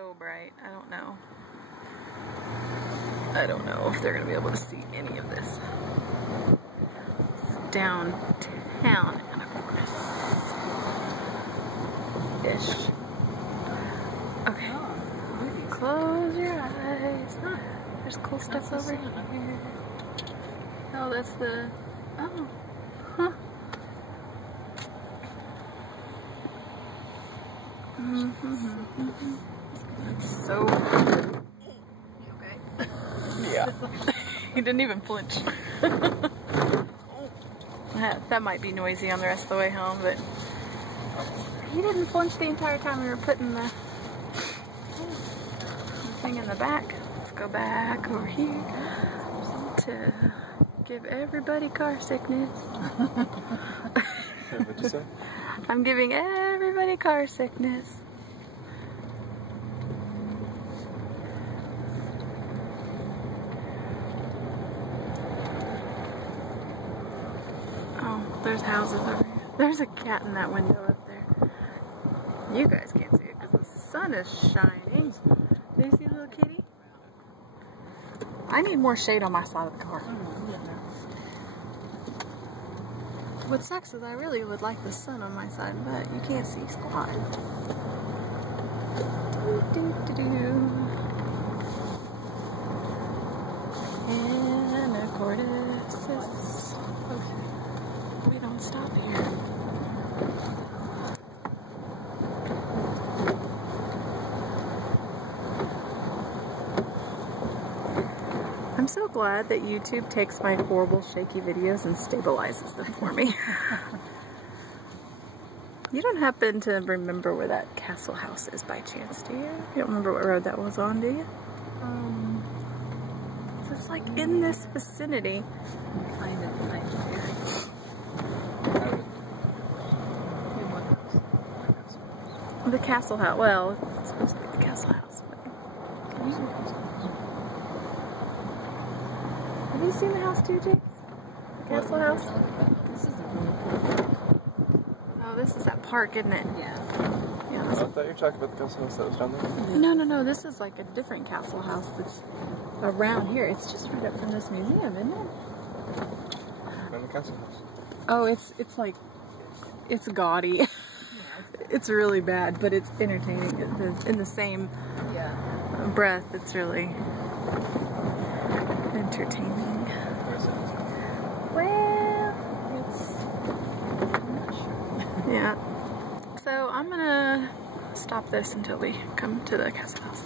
so bright. I don't know. I don't know if they're gonna be able to see any of this. It's downtown Anacortes-ish. Okay. Close your eyes. There's cool stuff over here. Oh, that's the. Oh. Huh. It's so. You okay? Yeah. He didn't even flinch. That might be noisy on the rest of the way home, but he didn't flinch the entire time we were putting the thing in the back. Let's go back over here to give everybody car sickness. What'd you say? I'm giving everybody car sickness. Oh, there's houses over here. There's a cat in that window up there. You guys can't see it because the sun is shining. Do you see the little kitty? I need more shade on my side of the car. What sucks is I really would like the sun on my side, but you can't see squat. Anacortes. We don't stop here. I'm so glad that YouTube takes my horrible shaky videos and stabilizes them for me. You don't happen to remember where that castle house is by chance, do you? You don't remember what road that was on, do you? So it's like in this vicinity. The castle house. Well, it's supposed to be the castle house. Have you seen the house too, Jake? The castle house? This is Oh, this is that park, isn't it? yeah. Yeah. I thought you were talking about the castle house that was down there. No. This is like a different castle house that's around here. It's just right up from this museum, isn't it? And the castle house. Oh, it's like, it's gaudy. It's really bad, but it's entertaining. In the same breath, it's really entertaining. Well, I'm not sure. Yeah. So I'm gonna stop this until we come to the castle house.